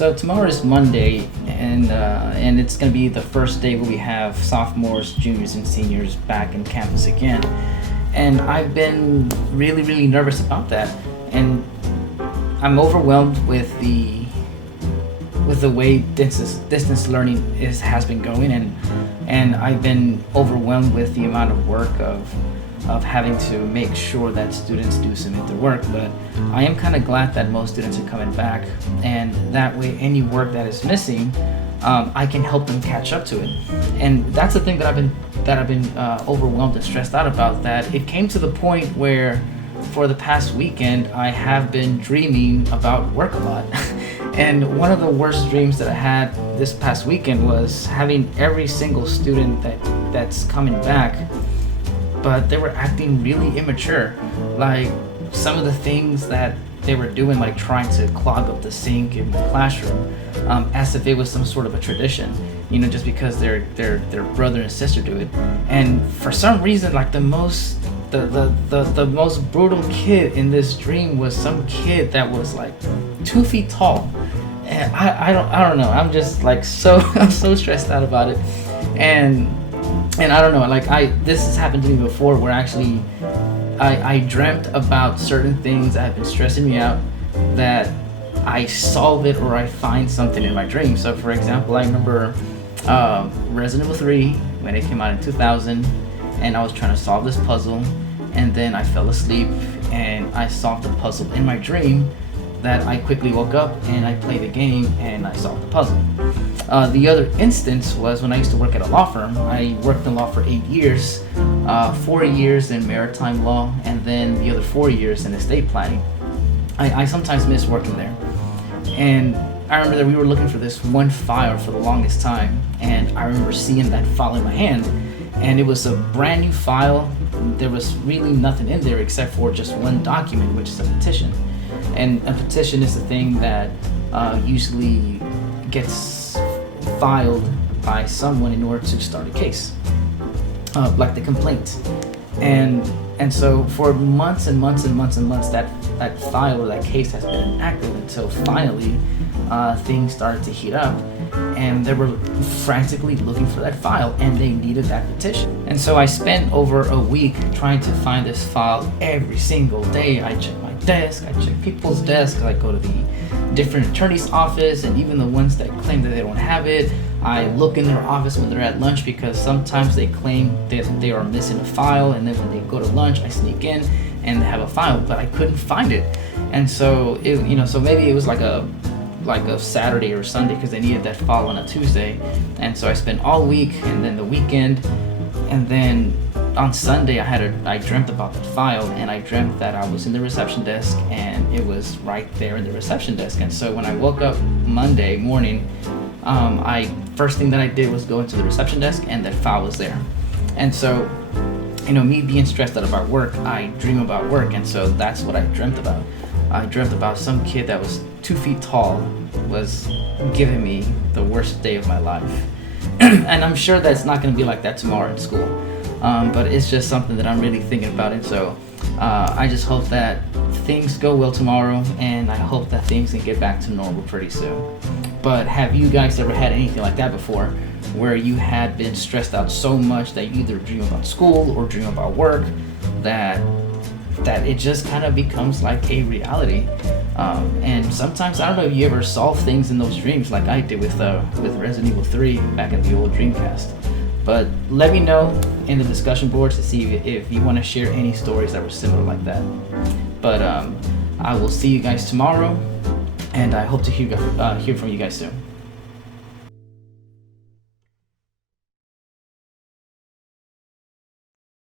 So tomorrow is Monday, and it's going to be the first day where we have sophomores, juniors, and seniors back in campus again. And I've been really, really nervous about that, and I'm overwhelmed with the way distance learning has been going, and I've been overwhelmed with the amount of work of having to make sure that students do submit their work. But I am kind of glad that most students are coming back, and that way any work that is missing, I can help them catch up to it. And that's the thing that I've been overwhelmed and stressed out about. That it came to the point where, for the past weekend, I have been dreaming about work a lot. And one of the worst dreams that I had this past weekend was having every single student that's coming back, but they were acting really immature. Like, some of the things that they were doing, like trying to clog up the sink in the classroom, as if it was some sort of a tradition, just because their brother and sister do it. And for some reason, like, the most brutal kid in this dream was some kid that was like 2 feet tall. And I don't know. I'm just like I'm so stressed out about it. And I don't know, like, this has happened to me before, where actually I dreamt about certain things that have been stressing me out, that I solve it or I find something in my dream. So for example, I remember Resident Evil 3 when it came out in 2000, and I was trying to solve this puzzle, and then I fell asleep and I solved the puzzle in my dream. That I quickly woke up and I played the game and I solved the puzzle. The other instance was when I used to work at a law firm. I worked in law for 8 years, 4 years in maritime law, and then the other 4 years in estate planning. I sometimes miss working there. And I remember that we were looking for this one file for the longest time, and I remember seeing that file in my hand, and it was a brand new file. There was really nothing in there except for just one document, which is a petition. And a petition is the thing that usually gets filed by someone in order to start a case, like the complaint. And so for months and months and months and months, that file or that case has been inactive, until finally things started to heat up, and they were frantically looking for that file, and they needed that petition. And so I spent over a week trying to find this file every single day. I checked my desk, I checked people's desks, I go to the different attorney's office, and even the ones that claim that they don't have it, I look in their office when they're at lunch, because sometimes they claim that they are missing a file, and then when they go to lunch, I sneak in and they have a file, but I couldn't find it. And so so maybe it was like a Saturday or Sunday, because they needed that file on a Tuesday. And so I spent all week and then the weekend, and then on Sunday I dreamt about that file, and I dreamt that I was in the reception desk, and it was right there in the reception desk. And so when I woke up Monday morning, first thing that I did was go into the reception desk, and that file was there. And so, me being stressed out about work, I dream about work, and so that's what I dreamt about. I dreamt about some kid that was 2 feet tall was giving me the worst day of my life. And I'm sure that's not going to be like that tomorrow in school. But it's just something that I'm really thinking about. And so I just hope that things go well tomorrow, and I hope that things can get back to normal pretty soon. But have you guys ever had anything like that before, where you had been stressed out so much that you either dream about school or dream about work, that it just kind of becomes like a reality? And sometimes, I don't know if you ever solve things in those dreams like I did with Resident Evil 3 back in the old Dreamcast. But let me know in the discussion boards to see if you want to share any stories that were similar like that. But I will see you guys tomorrow, and I hope to hear from you guys soon.